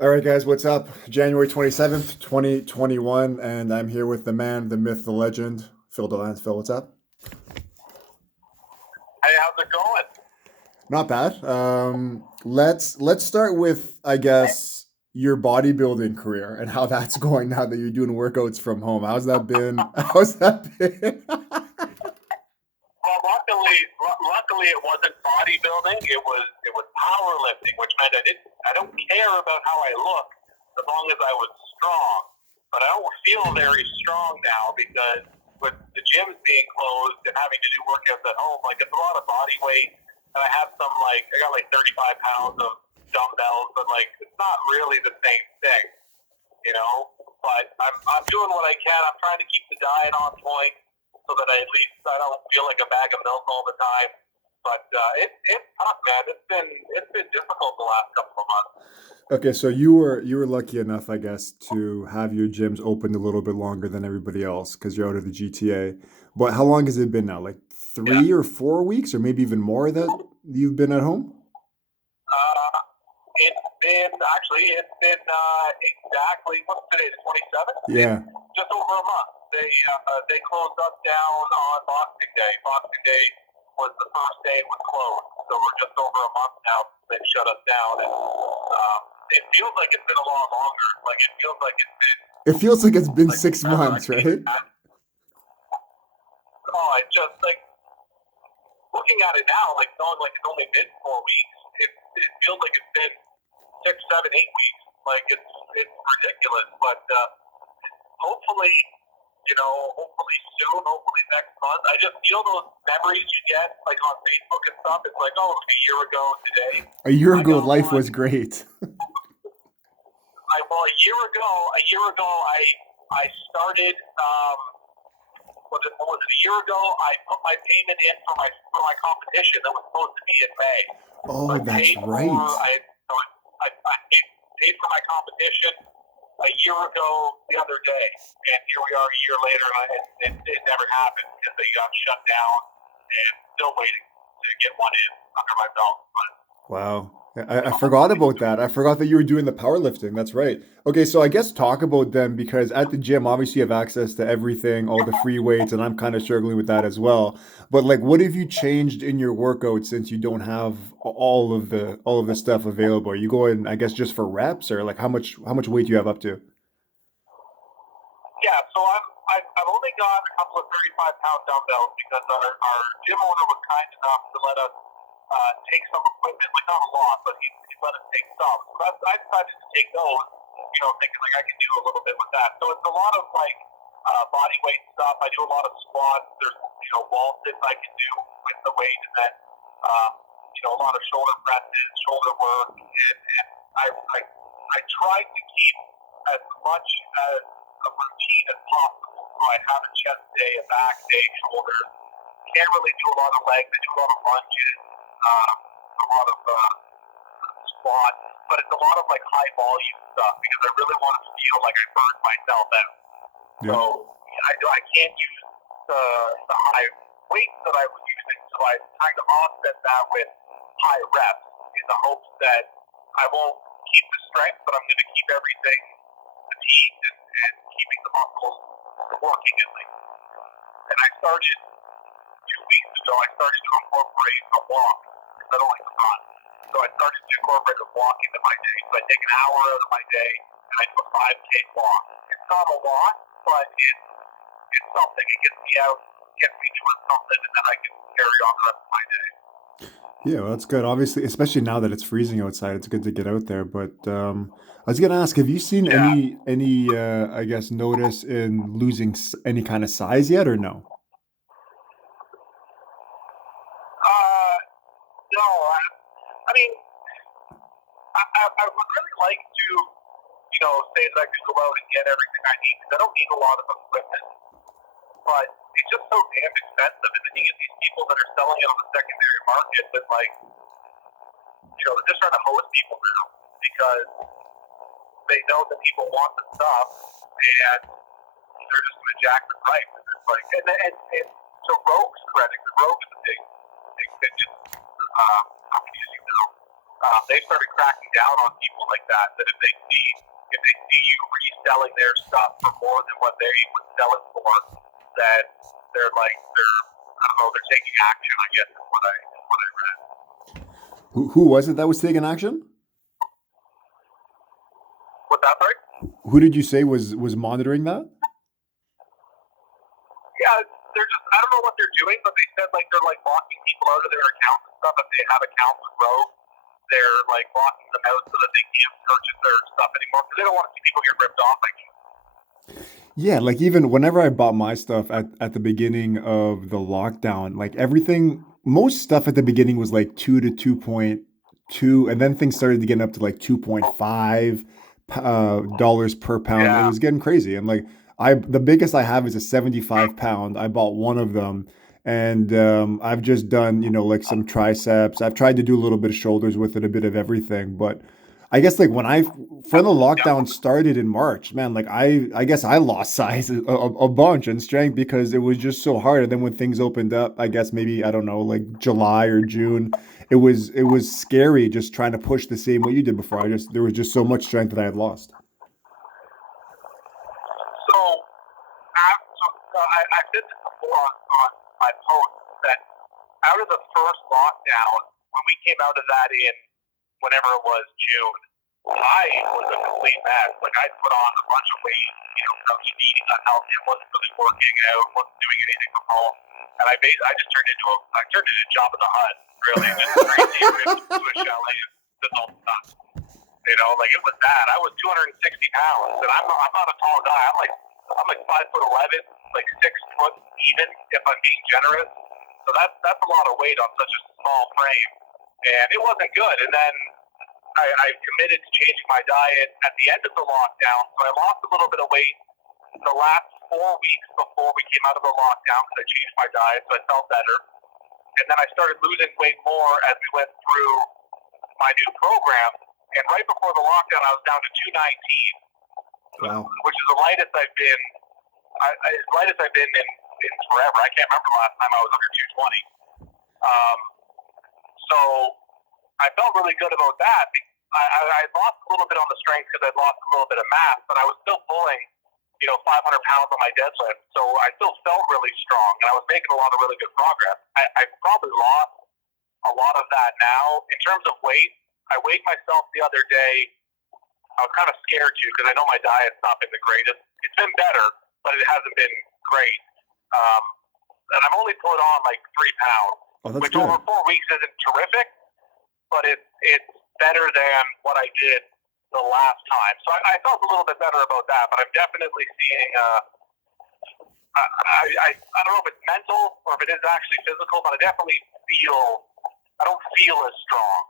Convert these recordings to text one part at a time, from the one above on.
All right, guys, what's up? January 27th, 2021, and I'm here with the man, the myth, the legend, Phil Deland. Phil, what's up? Hey, how's it going? Not bad. Let's start with, I guess, your bodybuilding career and how that's going now that you're doing workouts from home. How's that been? How's that been? Well, luckily it wasn't bodybuilding. It was powerlifting, which meant I don't care about how I look as long as I was strong. But I don't feel very strong now because with the gyms being closed and having to do workouts at home, like it's a lot of body weight. And I got like 35 pounds of dumbbells, but like it's not really the same thing, you know. But I'm doing what I can. I'm trying to keep the diet on point so that I don't feel like a bag of milk all the time. But it's tough, man. It's been difficult the last couple of months. Okay, so you were lucky enough, I guess, to have your gyms open a little bit longer than everybody else because you're out of the GTA. But how long has it been now? Like Yeah. 3 or 4 weeks, or maybe even more that you've been at home? Uh, it's been exactly what's today, the 27th. It's Yeah. just over a month. They closed us down on Boxing Day. Boxing Day was the first day it was closed, so we're just over a month now since they shut us down, and it feels like it's been a lot longer. Like it feels like it's been It feels like it's been like six forever. I months, can't right? imagine. Oh, I just like looking at it now, like knowing like it's only been 4 weeks. It feels like it's been 6, 7, 8 weeks. Like it's ridiculous. But hopefully, hopefully soon, hopefully next month. I just feel those memories you get like on Facebook and stuff. It's like, oh, it was a year ago today. A year I ago, got life one. was great. A year ago, I started. Was it a year ago? I put my payment in for my competition that was supposed to be in May. So Oh, I that's paid for right. I paid for my competition a year ago the other day, and here we are a year later, and it never happened because they got shut down, and still waiting to get one in under my belt. But Wow. I forgot about that. I forgot that you were doing the powerlifting. That's right. Okay, so I guess talk about them because at the gym, obviously you have access to everything, all the free weights, and I'm kind of struggling with that as well. But like, what have you changed in your workout since you don't have all of the stuff available? Are you going, I guess, just for reps, or like how much weight do you have up to? yeah, so I've only got a couple of 35-pound dumbbells because our gym owner was kind enough to let us take some equipment, like not a lot, but he let us take some. So I decided to take those, thinking like I can do a little bit with that. So it's a lot of like body weight stuff. I do a lot of squats. There's wall sits I can do with the weight, and then a lot of shoulder presses, shoulder work, and I try to keep as much as a routine as possible. So I have a chest day, a back day, shoulders. Can't really do a lot of legs. I do a lot of lunges, a lot of squat, but it's a lot of like high volume stuff because I really want to feel like I burned myself out. So Yeah. I can't use the high weights that I was using, so I kind of offset that with high reps in the hopes that I won't keep the strength, but I'm going to keep everything fatigued and keeping the muscles working at least. And I started 2 weeks ago. I started to incorporate a walk because I don't like to run. So I started to incorporate a walk into my day. So I take an hour out of my day and I do a 5K walk. It's not a lot, but it's something. It gets me out, gets me doing something, and then I can carry on the rest of my day. Yeah, well, that's good. Obviously, especially now that it's freezing outside, it's good to get out there. But I was gonna ask, have you seen Yeah. any I guess notice in losing any kind of size yet, or no? Uh, no, I mean, I would really like to, say that I could go out and get everything I need because I don't need a lot of equipment, but it's just so damn expensive. And then you get these people that are selling it on the secondary market that, like, they're just trying to hose people now because they know that people want the stuff and they're just going to jack the price. And it's like, and to Rogue's credit, because Rogue is a big, big fidget company, as you know. they started cracking down on people like that. That if they see you reselling their stuff for more than what they would sell it for, then they're I don't know, they're taking action. I guess is what I read. Who was it that was taking action? What's that, right? Who did you say was monitoring that? Yeah, they're just I don't know what they're doing, but they said like they're like locking people out of their accounts and stuff. If they have accounts with Rogue, they're like locking them out so that they can't purchase their stuff anymore because they don't want to see people get ripped off. Like, Yeah, like even whenever I bought my stuff at the beginning of the lockdown, like everything, most stuff at the beginning was like 2 to 2.2, and then things started to get up to like 2.5 dollars per pound. It yeah, was getting crazy. And like the biggest I have is a 75 pound. I bought one of them, and I've just done, like some triceps. I've tried to do a little bit of shoulders with it, a bit of everything, but I guess like when the yeah. lockdown started in March, man, like I guess I lost size a bunch and strength because it was just so hard. And then when things opened up, I guess maybe I don't know, like July or June, it was scary just trying to push the same way you did before. There was just so much strength that I had lost. So, I said this before on my post that out of the first lockdown, when we came out of that in whenever it was June, I was a complete mess. Like I put on a bunch of weight, I was eating unhealthy, I wasn't really working out, wasn't doing anything from home, and I just turned into a job in the hut, really, just crazy ripped to a chalet and did all the stuff. Like it was bad. I was 260 pounds, and I'm not a tall guy. I'm like 5'11", like 6 foot even if I'm being generous. So that's a lot of weight on such a small frame, and it wasn't good. And then I committed to changing my diet at the end of the lockdown, so I lost a little bit of weight the last 4 weeks before we came out of the lockdown because I changed my diet, so I felt better. And then I started losing weight more as we went through my new program. And right before the lockdown, I was down to 219, Wow. which is the lightest I've been. As light as I've been in forever. I can't remember the last time I was under 220. So I felt really good about that. I lost a little bit on the strength because I lost a little bit of mass, but I was still pulling, 500 pounds on my deadlift. So I still felt really strong, and I was making a lot of really good progress. I probably lost a lot of that now. In terms of weight, I weighed myself the other day. I was kind of scared too because I know my diet's not been the greatest. It's been better, but it hasn't been great. Um, and I've only put on like 3 pounds, Oh, that's which over good. 4 weeks isn't terrific, but it's better than what I did the last time. So I felt a little bit better about that, but I'm definitely seeing. I don't know if it's mental or if it is actually physical, but I definitely feel. I don't feel as strong.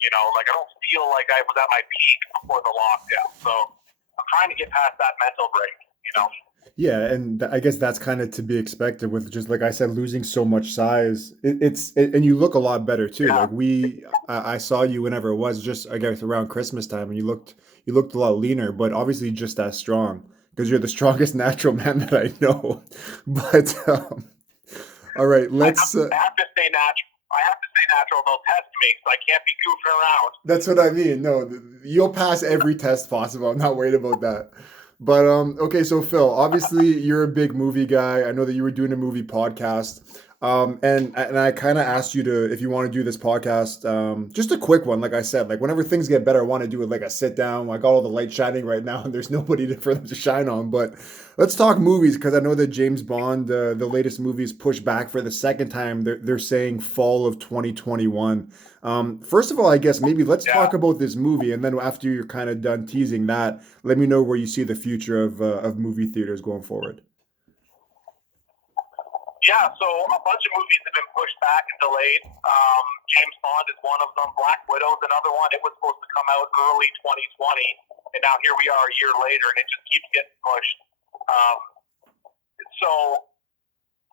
Like I don't feel like I was at my peak before the lockdown. So I'm trying to get past that mental break. Yeah, and I guess that's kind of to be expected with just like I said, losing so much size. And you look a lot better too. Yeah. Like I saw you whenever it was just I guess around Christmas time, and you looked a lot leaner, but obviously just as strong because you're the strongest natural man that I know. But all right, I let's. have to stay natural. I have to stay natural. They'll test me, so I can't be goofing around. That's what I mean. No, you'll pass every test possible. I'm not worried about that. But okay, so Phil, obviously you're a big movie guy. I know that you were doing a movie podcast. And I kind of asked you to if you want to do this podcast, just a quick one. Like I said, like whenever things get better, I want to do it like a sit down. I got all the light shining right now, and there's nobody for them to shine on. But let's talk movies because I know that James Bond, the latest movie, is pushed back for the second time. They're saying fall of 2021. First of all, I guess maybe let's Yeah. talk about this movie, and then after you're kind of done teasing that, let me know where you see the future of movie theaters going forward. Yeah, so a bunch of movies have been pushed back and delayed. James Bond is one of them. Black Widow is another one. It was supposed to come out early 2020, and now here we are a year later, and it just keeps getting pushed. Um, so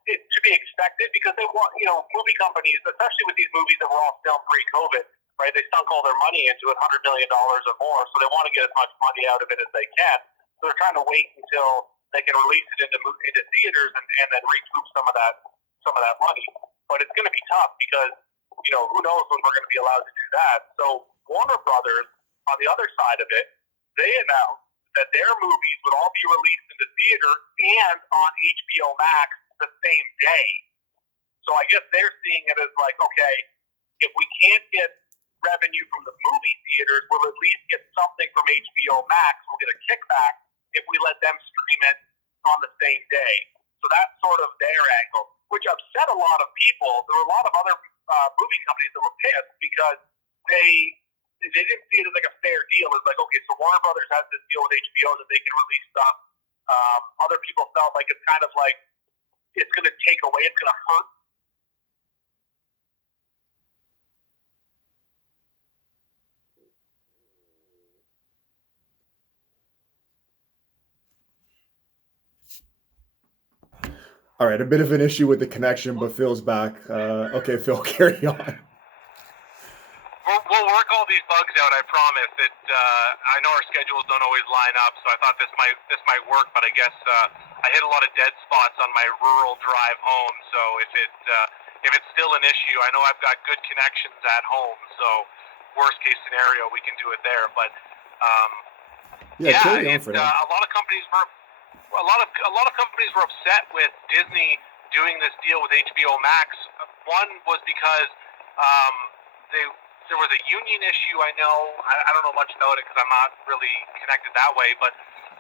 it's to be expected because they want, movie companies, especially with these movies that were all filmed pre-COVID, right? They sunk all their money into it, $100 million or more, so they want to get as much money out of it as they can. So they're trying to wait until they can release it into theaters and then recoup some of that money. But it's going to be tough because who knows when we're going to be allowed to do that. So Warner Brothers, on the other side of it, they announced that their movies would all be released in the theater and on HBO Max the same day. So I guess they're seeing it as like, okay, if we can't get revenue from the movie theaters, we'll at least get something from HBO Max. We'll get a kickback if we let them stream it on the same day. So that's sort of their angle, which upset a lot of people. There were a lot of other movie companies that were pissed because they didn't see it as like a fair deal. It's like, okay, so Warner Brothers has this deal with HBO that they can release stuff. Other people felt like it's kind of like it's going to take away, it's going to hurt. All right, a bit of an issue with the connection, but Phil's back. Okay, Phil, carry on. We'll work all these bugs out. I promise. I know our schedules don't always line up, so I thought this might work. But I guess I hit a lot of dead spots on my rural drive home. So if it's still an issue, I know I've got good connections at home. So worst case scenario, we can do it there. But carry on for now. a lot of companies were upset with Disney doing this deal with HBO Max. One was because there was a union issue. I know I don't know much about it because I'm not really connected that way, but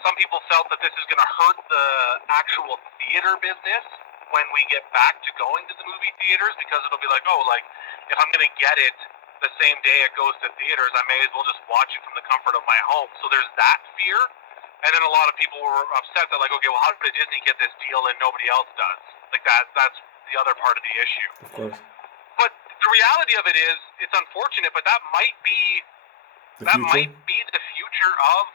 some people felt that this is going to hurt the actual theater business when we get back to going to the movie theaters, because it'll be like, if I'm going to get it the same day it goes to theaters, I may as well just watch it from the comfort of my home. So there's that fear. And then a lot of people were upset that, like, okay, well, how did Disney get this deal and nobody else does? Like, that's the other part of the issue. Of course. But the reality of it is, it's unfortunate, but that might be the future of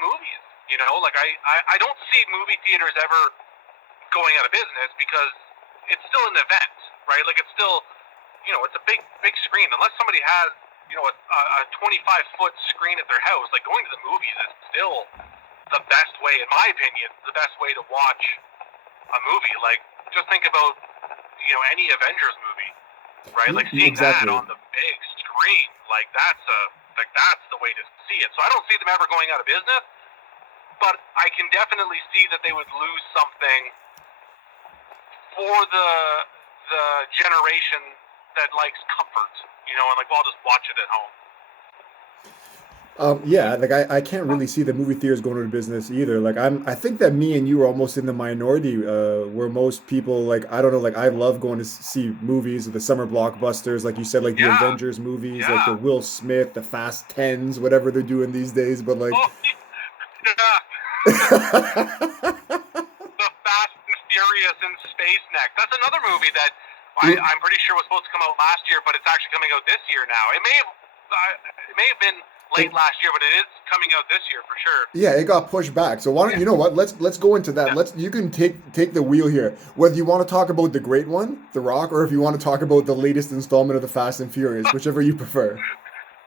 movies. You know, like, I don't see movie theaters ever going out of business, because it's still an event, right? Like, it's still, it's a big screen. Unless somebody has, a 25-foot screen at their house, like, going to the movies is still the best way, in my opinion, the best way to watch a movie. Like, just think about, any Avengers movie, right? Like, seeing that on the big screen, like, that's the way to see it. So I don't see them ever going out of business, but I can definitely see that they would lose something for the generation that likes comfort, and like, well, I'll just watch it at home. Like I can't really see the movie theaters going out of business either. Like I think that me and you are almost in the minority, where most people, like, I don't know, like, I love going to see movies, the summer blockbusters, like you said, like the Avengers movies, like the Will Smith, the Fast Tens, whatever they're doing these days. But like, the Fast and Furious and Space Next. That's another movie that I'm pretty sure was supposed to come out last year, but it's actually coming out this year now. It may have been late last year, but it is coming out this year for sure. Yeah, it got pushed back. So why don't you know what? Let's go into that. Yeah. You can take the wheel here. Whether you want to talk about the great one, The Rock, or if you want to talk about the latest installment of the Fast and Furious, whichever you prefer.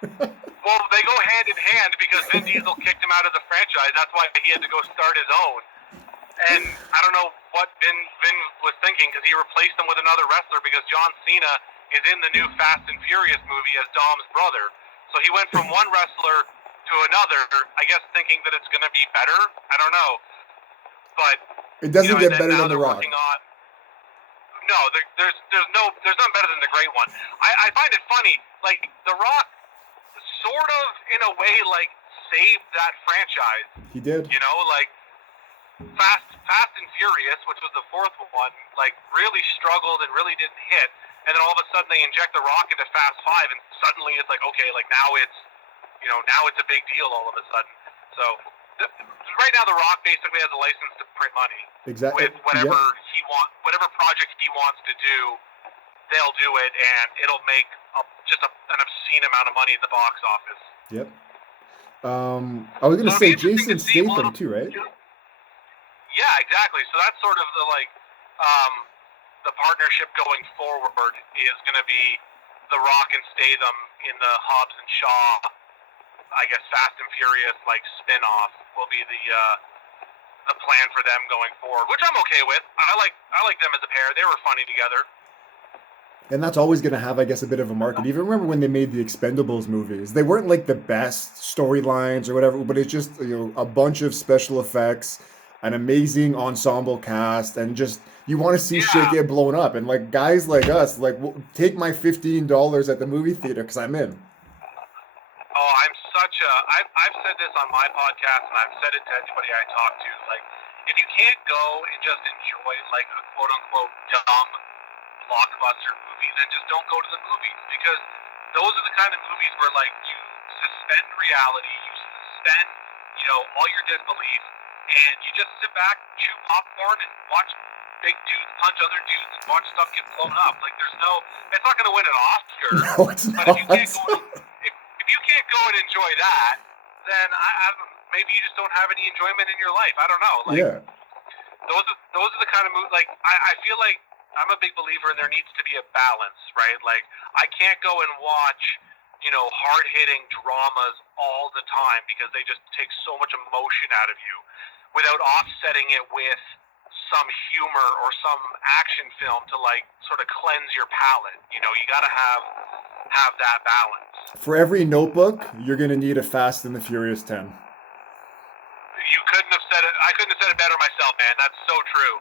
Well, they go hand in hand, because Vin Diesel kicked him out of the franchise. That's why he had to go start his own. And I don't know what Vin was thinking, because he replaced him with another wrestler, because John Cena is in the new Fast and Furious movie as Dom's brother. So he went from one wrestler to another, I guess thinking that it's going to be better. I don't know. But it doesn't get better than The Rock. No, there's none better than the great one. I find it funny, like, The Rock sort of, in a way, like, saved that franchise. He did. Like, Fast and Furious, which was the fourth one, like, really struggled and really didn't hit. And then all of a sudden they inject The Rock into Fast 5, and suddenly it's like, okay, like, now it's a big deal all of a sudden. So right now The Rock basically has a license to print money. Exactly. With whatever he wants, whatever project he wants to do, they'll do it, and it'll make an obscene amount of money at the box office. Yep. I was going to say Jason Statham too, right? Yeah, exactly. So that's sort of the partnership going forward is going to be The Rock and Statham in the Hobbs and Shaw, I guess, Fast and Furious, like, spin-off will be the plan for them going forward, which I'm okay with. I like them as a pair. They were funny together. And that's always going to have, I guess, a bit of a market. Even remember when they made the Expendables movies, they weren't like the best storylines or whatever, but it's just, a bunch of special effects, an amazing ensemble cast, and just you want to see shit Yeah. get blown up. And like guys like us, like take my $15 at the movie theater because I'm in. Oh, I've said this on my podcast, and I've said it to anybody I talk to. Like, if you can't go and just enjoy like a quote unquote dumb blockbuster movie, then just don't go to the movies, because those are the kind of movies where like you suspend reality, you suspend, all your disbelief, and you just sit back, chew popcorn, and watch big dudes punch other dudes and watch stuff get blown up. Like, it's not going to win an Oscar, No, it's but if you can't not. go, if you can't go and enjoy that, then maybe you just don't have any enjoyment in your life. I don't know. Like, Yeah. those are the kind of movies. Like, I feel like I'm a big believer in there needs to be a balance, right? Like, I can't go and watch, hard hitting dramas all the time because they just take so much emotion out of you without offsetting it with some humor or some action film to like sort of cleanse your palate. You got to have that balance. For every Notebook, you're gonna need a Fast and the Furious 10. You couldn't have said it. I couldn't have said it better myself, man. That's so true.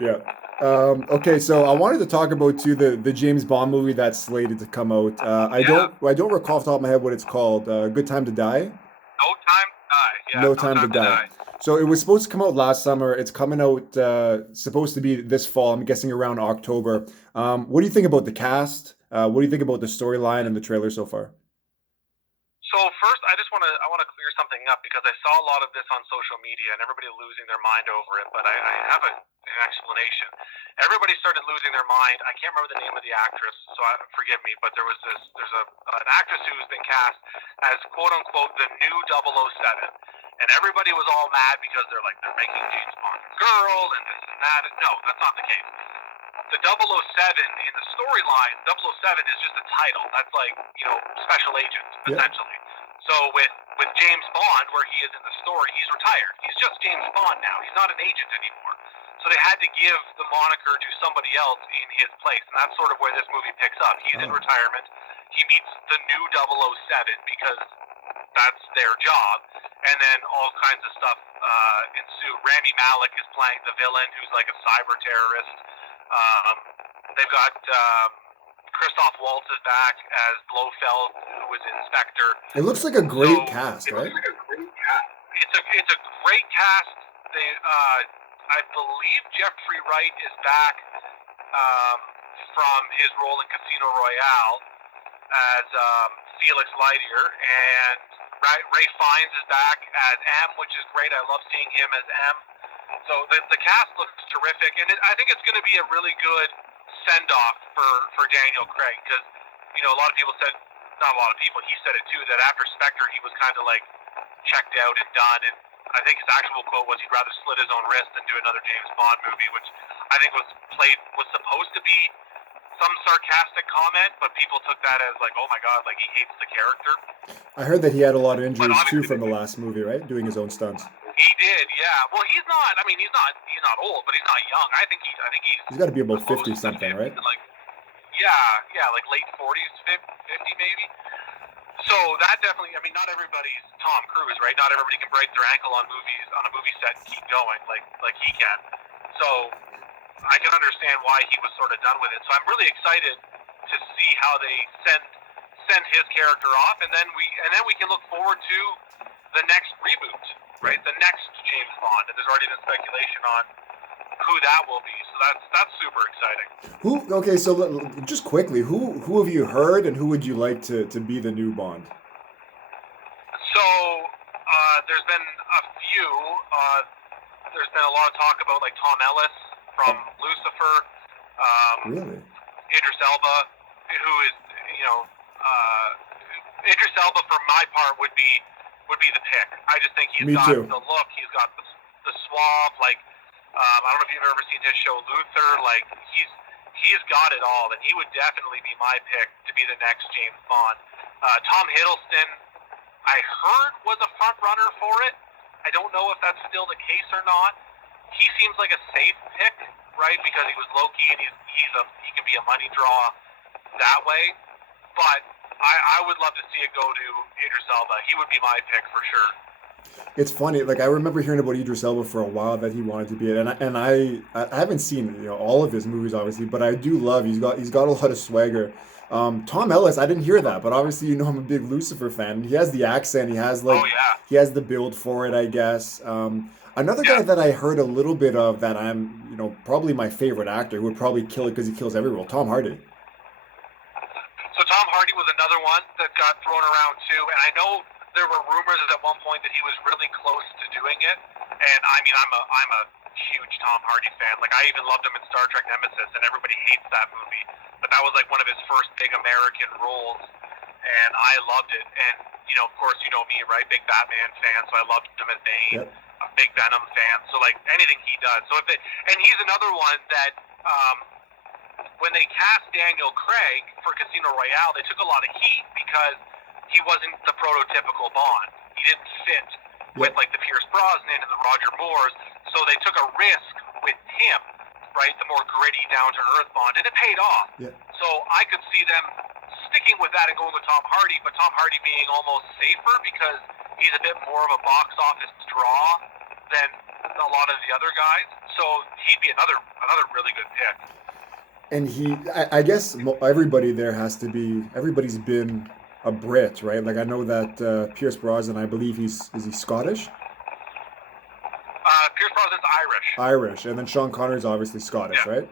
100%. Yeah. Okay, so I wanted to talk about too the James Bond movie that's slated to come out. Yeah. I don't recall off the top of my head what it's called. Good Time to Die. No Time to Die. Yeah. No No Time to Time to Die. Die. So it was supposed to come out last summer. It's coming out supposed to be this fall. I'm guessing around October. What do you think about the cast? What do you think about the storyline and the trailer so far? So first, I want to clear something up, because I saw a lot of this on social media and everybody losing their mind over it. But I have an explanation. Everybody started losing their mind. I can't remember the name of the actress, so forgive me. But there's an actress who's been cast as quote unquote the new 007, and everybody was all mad because they're making James Bond a girl and this and that. And no, that's not the case. The 007 in the storyline, 007 is just a title. That's like, special agent, Yeah. essentially. So with James Bond, where he is in the story, he's retired. He's just James Bond now. He's not an agent anymore. So they had to give the moniker to somebody else in his place. And that's sort of where this movie picks up. He's in Oh. retirement. He meets the new 007 because that's their job. And then all kinds of stuff ensue. Rami Malek is playing the villain, who's like a cyber terrorist. They've got Christoph Waltz is back as Blofeld, who was Inspector. It looks like a So great cast, right? it's a great cast. They, I believe Jeffrey Wright is back from his role in Casino Royale as Felix Leiter, and Ray Fiennes is back as M, which is great. I love seeing him as M. So the cast looks terrific, and I think it's going to be a really good send-off for Daniel Craig, because a lot of people said, not a lot of people, he said it too, that after Spectre he was kind of like checked out and done, and I think his actual quote was he'd rather slit his own wrist than do another James Bond movie, which I think was supposed to be some sarcastic comment, but people took that as like, oh my god, like he hates the character. I heard that he had a lot of But injuries too from obviously, the last movie, right? Doing his own stunts. he did, yeah. Well, he's not. I mean, he's not old, but he's not young. I think he's He's got to be about close 50 to something, 50, right? like, yeah, like late 40s, 50 maybe. So that definitely. I mean, not everybody's Tom Cruise, right? Not everybody can break their ankle on a movie set and keep going like he can. So I can understand why he was sort of done with it. So I'm really excited to see how they send his character off, and then we can look forward to the next reboot, right? The next James Bond, and there's already been speculation on who that will be. So that's super exciting. Okay, so just quickly, who have you heard and who would you like to be the new Bond? So there's been a few. There's been a lot of talk about like Tom Ellis from Lucifer, Really? Idris Elba, who is Idris Elba for my part would be the pick. I just think he's Me got too. the look, he's got the suave, like I don't know if you've ever seen his show Luther. Like he's got it all, and he would definitely be my pick to be the next James Bond. Tom Hiddleston, I heard was a front runner for it. I don't know if that's still the case or not. He seems like a safe pick right? Because he was Loki and he can be a money draw that way. But I would love to see it go to Idris Elba. He would be my pick for sure. It's funny, like I remember hearing about Idris Elba for a while that he wanted to be it, and I haven't seen all of his movies obviously, but I do love he's got a lot of swagger. Tom Ellis, I didn't hear that, but obviously I'm a big Lucifer fan. He has the accent, Oh yeah, he has the build for it, I guess. Another guy yeah. that I heard a little bit of that I'm probably my favorite actor who would probably kill it because he kills every role. Tom Hardy. So Tom Hardy was another one that got thrown around too, and I know there were rumors at one point that he was really close to doing it. And I mean, I'm a huge Tom Hardy fan. Like I even loved him in Star Trek Nemesis, and everybody hates that movie, but that was like one of his first big American roles, and I loved it. And of course, me, right? Big Batman fan, so I loved him as Bane. Yep. A big Venom fan, so like anything he does. And he's another one that. When they cast Daniel Craig for Casino Royale, they took a lot of heat because he wasn't the prototypical Bond. He didn't fit with like the Pierce Brosnan and the Roger Moores, so they took a risk with him, right? The more gritty, down-to-earth Bond, and it paid off. Yeah. So I could see them sticking with that and going with Tom Hardy, but Tom Hardy being almost safer because he's a bit more of a box office draw than a lot of the other guys. So he'd be another really good pick. And I guess everybody there everybody's been a Brit, right? Like I know that Pierce Brosnan, I believe is he Scottish? Pierce Brosnan's Irish. Irish, and then Sean Connery's obviously Scottish, Yeah. right?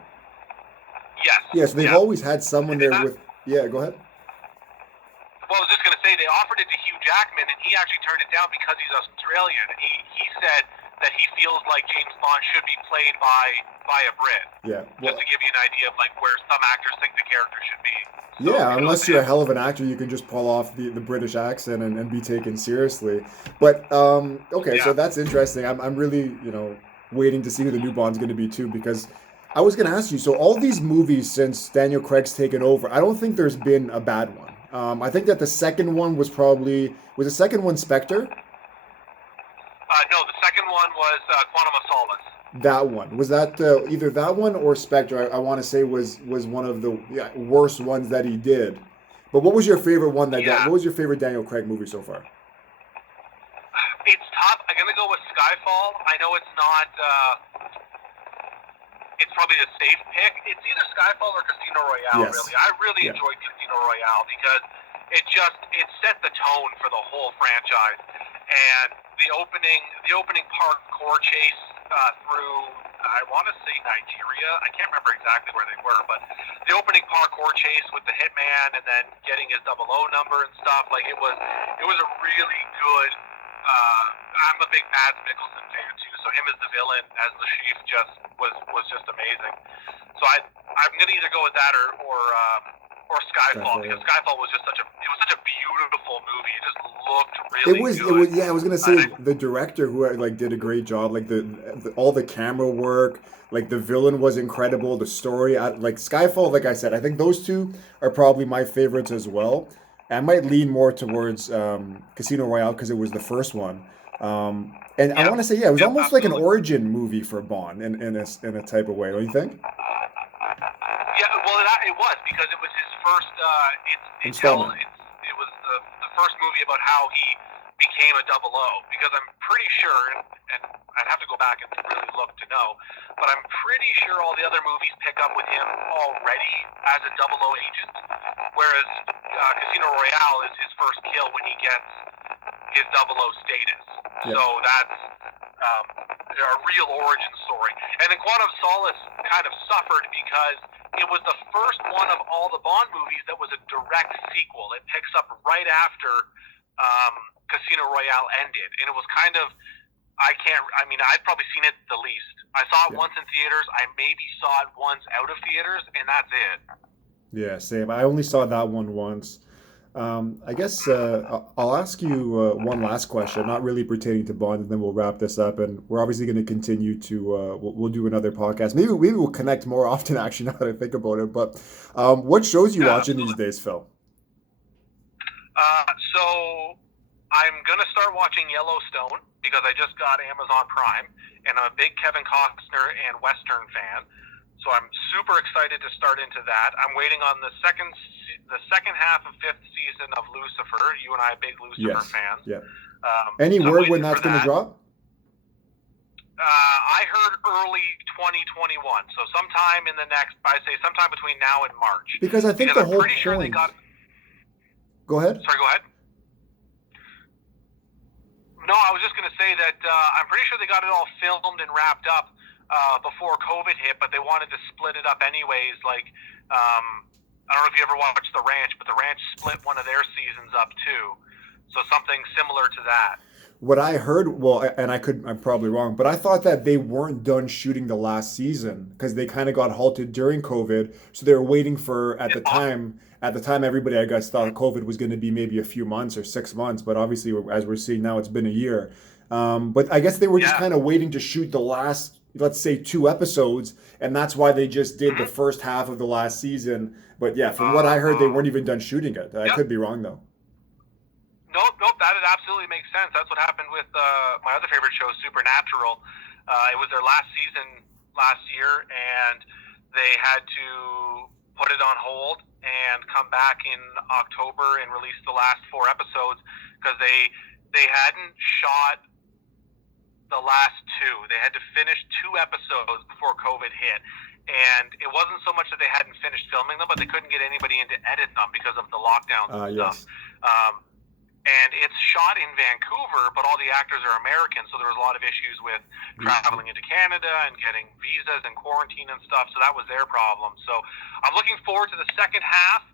Yes. Yeah, so they've always had someone there with. Yeah, go ahead. Well, I was just going to say they offered it to Hugh Jackman, and he actually turned it down because he's Australian. He said that he feels like James Bond should be played by a Brit. Yeah. Just to give you an idea of like where some actors think the character should be. So, yeah, unless you're a hell of an actor, you can just pull off the British accent and be taken seriously. But okay, so that's interesting. I'm really waiting to see who the new Bond's going to be too, because I was going to ask you. So all these movies since Daniel Craig's taken over, I don't think there's been a bad one. I think that the second one was the second one Spectre? No, the second one was Quantum of Solace. That one was that either that one or Spectre. I want to say was one of the worst ones that he did. But what was your favorite one what was your favorite Daniel Craig movie so far? It's tough. I'm gonna go with Skyfall. I know it's not. It's probably a safe pick. It's either Skyfall or Casino Royale. Yes. Really, I really enjoyed Casino Royale because it set the tone for the whole franchise. And the opening parkour chase through, I want to say Nigeria. I can't remember exactly where they were, but the opening parkour chase with the hitman and then getting his 00 number and stuff, like it was a really good. I'm a big Mads Mikkelsen fan too, so him as the villain, as the chief, was just amazing. So I'm gonna either go with that or Skyfall, because Skyfall was just such a beautiful movie. It just looked really good. Yeah, I was gonna say the director who did a great job, like all the camera work, like the villain was incredible, the story, like Skyfall, like I said, I think those two are probably my favorites as well. I might lean more towards Casino Royale because it was the first one. And I want to say, it was almost like an origin movie for Bond in a type of way, don't you think? Yeah, well, it was because it was his first. Installment. It was the first movie about how he became a 00. Because I'm pretty sure, and I'd have to go back and really look to know, but I'm pretty sure all the other movies pick up with him already as a 00 agent, whereas Casino Royale is his first kill when he gets his 00 status. Yeah. So that's a real origin story. And then Quantum of Solace kind of suffered because it was the first one of all the Bond movies that was a direct sequel. It picks up right after Casino Royale ended, and it was kind of I've probably seen it the least. I saw it once in theaters. I maybe saw it once out of theaters, and that's it. Yeah, same. I only saw that one once. I guess I'll ask you one last question, not really pertaining to Bond, and then we'll wrap this up. And we're obviously going to continue to we'll do another podcast. Maybe we'll connect more often. Actually, now that I think about it, but what shows you watching these days, Phil? So I'm gonna start watching Yellowstone because I just got Amazon Prime, and I'm a big Kevin Costner and Western fan. So I'm super excited to start into that. I'm waiting on the second half of 5th season of Lucifer. You and I are big Lucifer Yes. fans. Yeah. Any So I'm word when waiting that's for going to that. drop? I heard early 2021, so sometime in the next, I say sometime between now and March. Because I think the I'm whole pretty sure they point. got. Go ahead. Sorry, go ahead. No, I was just going to say that I'm pretty sure they got it all filmed and wrapped up before COVID hit, but they wanted to split it up anyways. Like, I don't know if you ever watched The Ranch, but The Ranch split one of their seasons up too. So something similar to that. What I heard, well, and I'm probably wrong, but I thought that they weren't done shooting the last season because they kind of got halted during COVID. So they were waiting for, at the time, everybody, I guess, thought COVID was going to be maybe a few months or 6 months. But obviously, as we're seeing now, it's been a year. But I guess they were just Yeah. kind of waiting to shoot the last, let's say, 2 episodes. And that's why they just did the first half of the last season. But yeah, from what I heard, they weren't even done shooting it. I Yep. could be wrong, though. Nope. That absolutely makes sense. That's what happened with my other favorite show, Supernatural. It was their last season last year, and they had to put it on hold and come back in October and release the last 4 episodes because they hadn't shot the last 2. They had to finish 2 episodes before COVID hit. And it wasn't so much that they hadn't finished filming them, but they couldn't get anybody in to edit them because of the lockdowns and stuff. Yes. And it's shot in Vancouver, but all the actors are American, so there was a lot of issues with traveling into Canada and getting visas and quarantine and stuff, so that was their problem. So I'm looking forward to the second half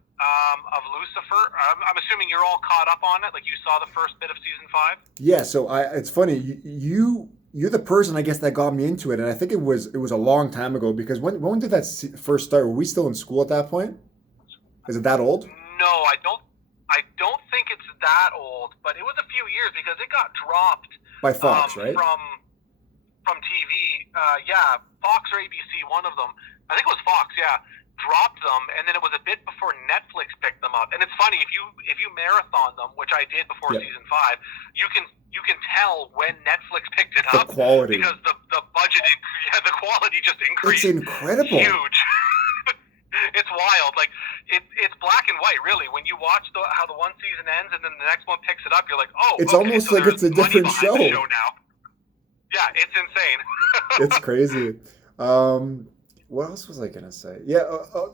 of Lucifer. I'm assuming you're all caught up on it, like you saw the first bit of season 5? Yeah, so it's funny. You're the person I guess that got me into it, and I think it was a long time ago because when did that first start? Were we still in school at that point? Is it that old? No, I don't think it's that old, but it was a few years because it got dropped By Fox, right? from TV. Yeah, Fox or ABC, one of them. I think it was Fox. Yeah, dropped them, and then it was a bit before Netflix picked them up. And it's funny if you marathon them, which I did before season 5, you can tell when Netflix picked it up The quality. because the budget, the quality just increased. It's incredible. Huge. It's wild. Like it's black and white, really. When you watch how the one season ends and then the next one picks it up, you're like, oh, It's okay, almost so like there's it's a money different behind the show. show now. Yeah, it's insane. It's crazy. What else was I gonna say? Yeah.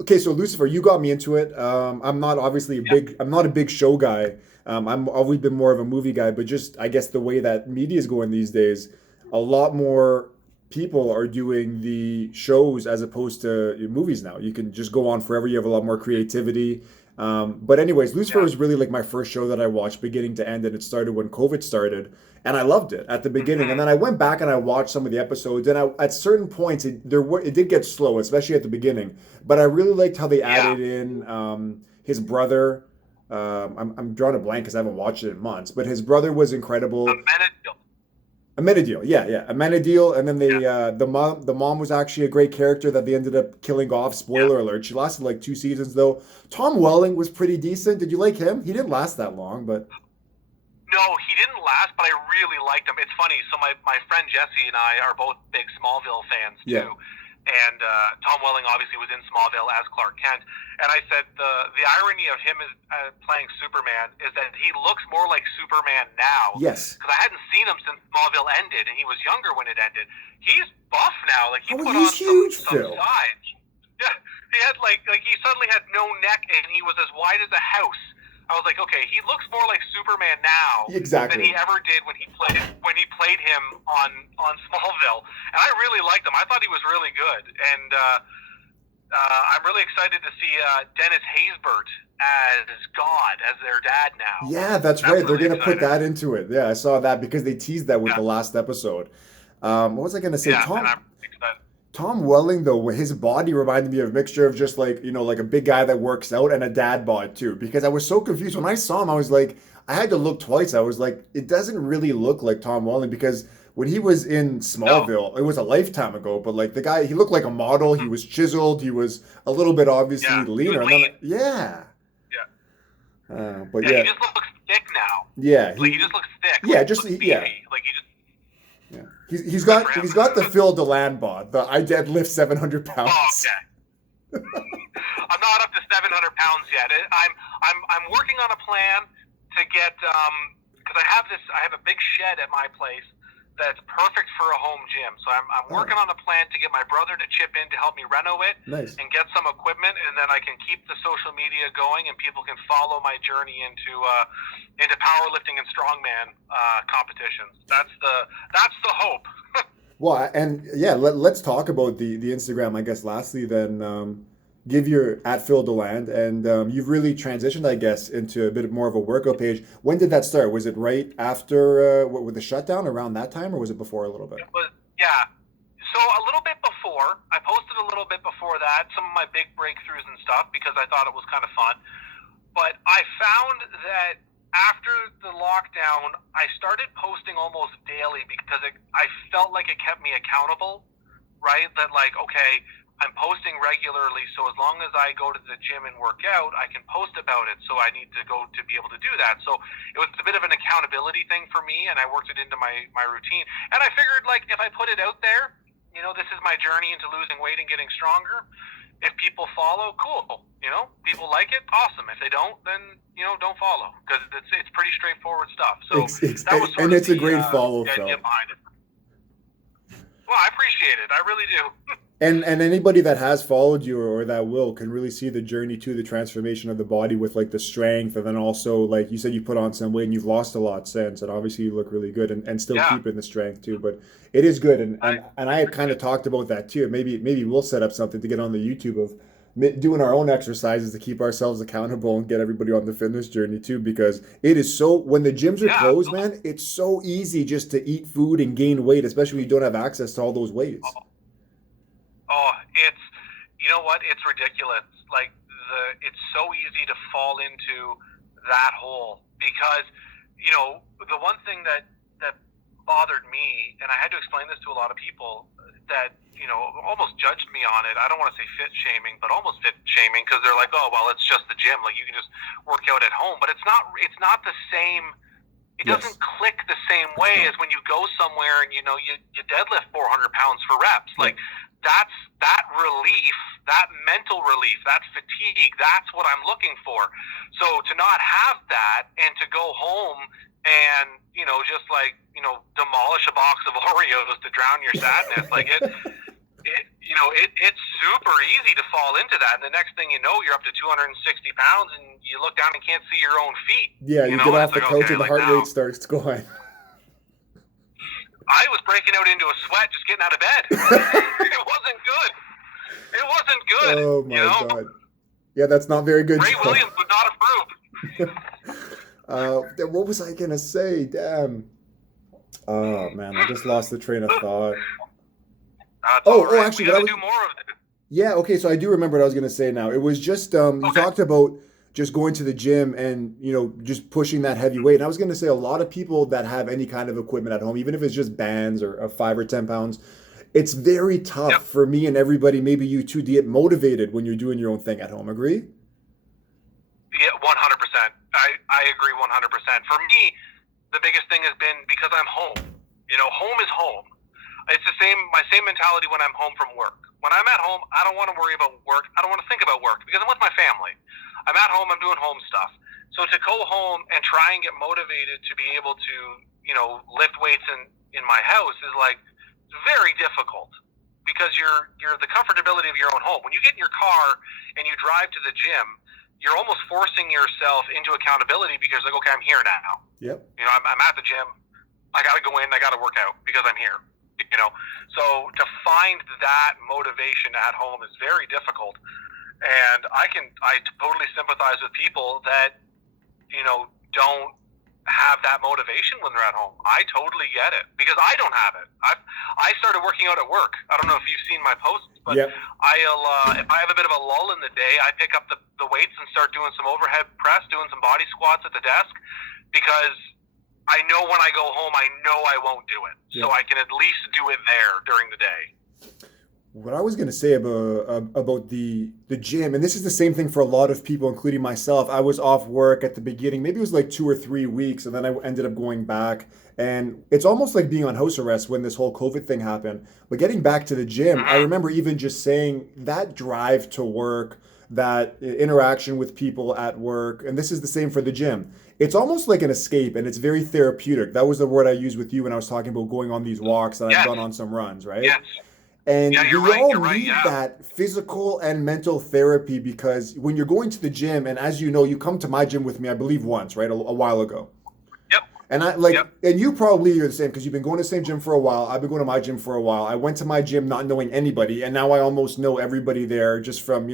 Okay. So Lucifer, you got me into it. I'm not obviously I'm not a big show guy. I'm always been more of a movie guy, but just I guess the way that media is going these days, a lot more people are doing the shows as opposed to movies now. You can just go on forever. You have a lot more creativity. But anyways, Lucifer was really like my first show that I watched beginning to end, and it started when COVID started, and I loved it at the beginning. And then I went back and I watched some of the episodes, and at certain points it did get slow, especially at the beginning. But I really liked how they added in his brother. I'm drawing a blank because I haven't watched it in months, but his brother was incredible. Amenadiel, yeah, Amenadiel, and then the mom was actually a great character that they ended up killing off. Spoiler alert. She lasted like 2 seasons though. Tom Welling was pretty decent. Did you like him? He didn't last that long, but No, he didn't last, but I really liked him. It's funny. So my friend Jesse and I are both big Smallville fans too. Yeah. And Tom Welling obviously was in Smallville as Clark Kent. And I said the irony of him is playing Superman is that he looks more like Superman now. Yes. Because I hadn't seen him since Smallville ended, and he was younger when it ended. He's buff now. Like he put on he's huge, some Phil. size. Yeah, he had like he suddenly had no neck, and he was as wide as a house. I was like, okay, he looks more like Superman now Exactly. than he ever did when he played him on Smallville, and I really liked him. I thought he was really good, and I'm really excited to see Dennis Haysbert as God, as their dad now. Yeah, that's right. They're really gonna put excited. that into it. Yeah, I saw that because they teased that with the last episode. What was I gonna say? Yeah, and I'm excited. Tom Welling, though, his body reminded me of a mixture of just like, like a big guy that works out and a dad bod too. Because I was so confused when I saw him. I was like, I had to look twice. I was like, it doesn't really look like Tom Welling because when he was in Smallville, it was a lifetime ago. But like the guy, he looked like a model. He was chiseled. He was a little bit obviously leaner. He was lean. Yeah. But He just looks thick now. Yeah. Like he just looks thick. Yeah, Like, just he looks yeah. beefy. Like he just. Yeah. He's Good for got him. he's got the Phil Deland bod. The I deadlift 700 Oh, pounds. okay. I'm not up to 700 pounds yet. I'm working on a plan to get because I have a big shed at my place that's perfect for a home gym. So I'm working on a plan to get my brother to chip in to help me reno it Nice. and get some equipment, and then I can keep the social media going and people can follow my journey into powerlifting and strongman competitions. That's the hope. Well, and yeah, let's talk about the Instagram, I guess, lastly, then give your at Phil Deland, and you've really transitioned, I guess, into a bit more of a workout page. When did that start? Was it right after with the shutdown around that time, or was it before a little bit? It was, yeah. So a little bit before, I posted a little bit before that, some of my big breakthroughs and stuff, because I thought it was kind of fun. But I found that after the lockdown, I started posting almost daily because I felt like it kept me accountable, right? That like, okay, I'm posting regularly, so as long as I go to the gym and work out, I can post about it. So I need to go to be able to do that. So it was a bit of an accountability thing for me, and I worked it into my routine. And I figured, like, if I put it out there, you know, this is my journey into losing weight and getting stronger. If people follow, cool. You know, people like it, awesome. If they don't, then, you know, don't follow, because it's pretty straightforward stuff. So that was sort and of it's a great follow, the Phil. idea behind it. Well, I appreciate it. I really do. And anybody that has followed you or that will can really see the journey to the transformation of the body with like the strength, and then also like you said, you put on some weight and you've lost a lot since, and obviously you look really good and still Yeah. keeping the strength too. But it is good, and I I had kind of talked about that too. Maybe we'll set up something to get on the YouTube of doing our own exercises to keep ourselves accountable and get everybody on the fitness journey too, because it is so when the gyms are Yeah, closed, absolutely. man, it's so easy just to eat food and gain weight, especially when you don't have access to all those weights. Oh, it's, you know what? It's ridiculous. Like it's so easy to fall into that hole because, you know, the one thing that bothered me, and I had to explain this to a lot of people that, you know, almost judged me on it. I don't want to say fit shaming, but almost fit shaming, because they're like, oh, well, it's just the gym. Like, you can just work out at home, but it's not the same. It Yes. doesn't click the same way as when you go somewhere and, you know, you deadlift 400 pounds for reps. Yep. Like, that's that relief, that mental relief, that fatigue, that's what I'm looking for. So to not have that and to go home and, you know, just like, you know, demolish a box of Oreos to drown your sadness, like it's super easy to fall into that. And the next thing you know, you're up to 260 pounds and you look down and can't see your own feet. Yeah, you know, get and off it's the like, couch okay, and the like heart now, rate starts going. I was breaking out into a sweat just getting out of bed. It wasn't good. It wasn't good. Oh my You know, God. Yeah, that's not very good, Ray Joe. Williams would not approve. What was I gonna say? Damn. Oh man, I just lost the train of thought. That's Oh, all right. actually, We what got I to was do more of it. yeah, okay, so I do remember what I was gonna say now. It was just you Okay. talked about just going to the gym and just pushing that heavy weight. And I was gonna say a lot of people that have any kind of equipment at home, even if it's just bands or 5 or 10 pounds, it's very tough Yep. for me and everybody, maybe you too, to get motivated when you're doing your own thing at home. Agree? Yeah, 100%. I agree 100%. For me, the biggest thing has been because I'm home. You know, home is home. It's my same mentality when I'm home from work. When I'm at home, I don't want to worry about work. I don't want to think about work because I'm with my family. I'm at home, I'm doing home stuff. So to go home and try and get motivated to be able to, you know, lift weights in my house is like very difficult because you're the comfortability of your own home. When you get in your car and you drive to the gym, you're almost forcing yourself into accountability because like, okay, I'm here now. Yep. You know, I'm at the gym. I got to go in. I got to work out because I'm here. You know, so to find that motivation at home is very difficult. And I totally sympathize with people that, you know, don't have that motivation when they're at home. I totally get it because I don't have it. I started working out at work. I don't know if you've seen my posts, but Yep. if I have a bit of a lull in the day, I pick up the weights and start doing some overhead press, doing some body squats at the desk because I know when I go home, I know I won't do it. So Yeah. I can at least do it there during the day. What I was gonna say about the gym, and this is the same thing for a lot of people, including myself. I was off work at the beginning, maybe it was like 2 or 3 weeks, and then I ended up going back. And it's almost like being on house arrest when this whole COVID thing happened. But getting back to the gym, I Hmm. remember even just saying that drive to work, that interaction with people at work, and this is the same for the gym. It's almost like an escape, and it's very therapeutic. That was the word I used with you when I was talking about going on these walks, and I've Yes, gone on some runs, right? yes, yeah. And You're we right. all You're right. need Yeah, that physical and mental therapy because when you're going to the gym, and as you know, you come to my gym with me, I believe once, right? A while ago. yep, And I yep, like, and you probably are the same because you've been going to the same gym for a while. I've been going to my gym for a while. I went to my gym not knowing anybody, and now I almost know everybody there just from,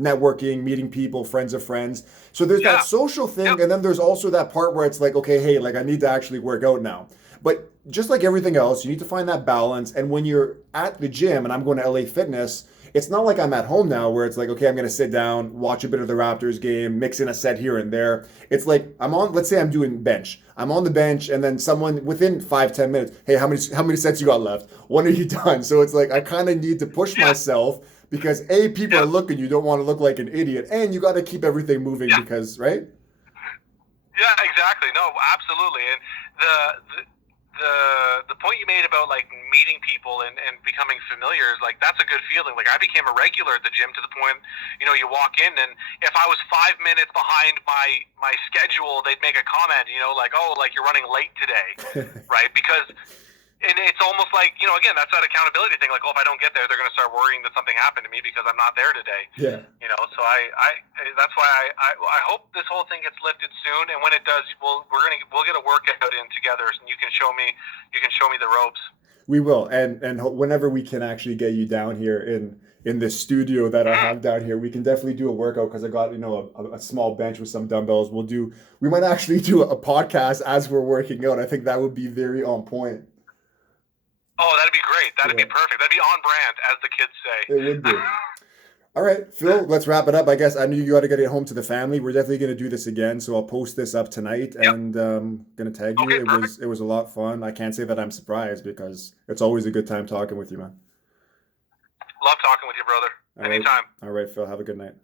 networking, meeting people, friends of friends. So there's that yeah, social yep, thing, and then there's also that part where it's like, okay, hey, like I need to actually work out now. But just like everything else, you need to find that balance. And when you're at the gym, and I'm going to LA Fitness, it's not like I'm at home now where it's like, okay, I'm going to sit down, watch a bit of the Raptors game, mix in a set here and there. It's like I'm on, let's say I'm doing bench. I'm on the bench and then someone within 5, 10 minutes, hey, how many sets you got left? When are you done? So it's like I kind of need to push yeah, myself because A, people are yeah, looking, you don't want to look like an idiot, and you got to keep everything moving yeah. because, right? Yeah, exactly. No, absolutely. And the the the point you made about like meeting people and becoming familiar is like that's a good feeling. Like I became a regular at the gym to the point, you walk in and if I was 5 minutes behind my schedule, they'd make a comment, like, oh, like you're running late today, right? Because and it's almost like again that's that accountability thing, like, oh, if I don't get there they're going to start worrying that something happened to me because I'm not there today. Yeah. So I that's why I hope this whole thing gets lifted soon, and when it does, we'll get a workout in together and you can show me the ropes. We will, and whenever we can actually get you down here in this studio that I Mm-hmm. have down here, we can definitely do a workout because I got a small bench with some dumbbells. We might actually do a podcast as we're working out. I think that would be very on point. Oh, that'd be great. That'd Yeah, be perfect. That'd be on brand, as the kids say. it would be. All right, Phil, let's wrap it up. I guess I knew you got to get it home to the family. We're definitely going to do this again, so I'll post this up tonight Yep. and going to tag you. Okay, It perfect. was it was a lot of fun. I can't say that I'm surprised because it's always a good time talking with you, man. Love talking with you, brother. All right, Anytime. all right, Phil. Have a good night.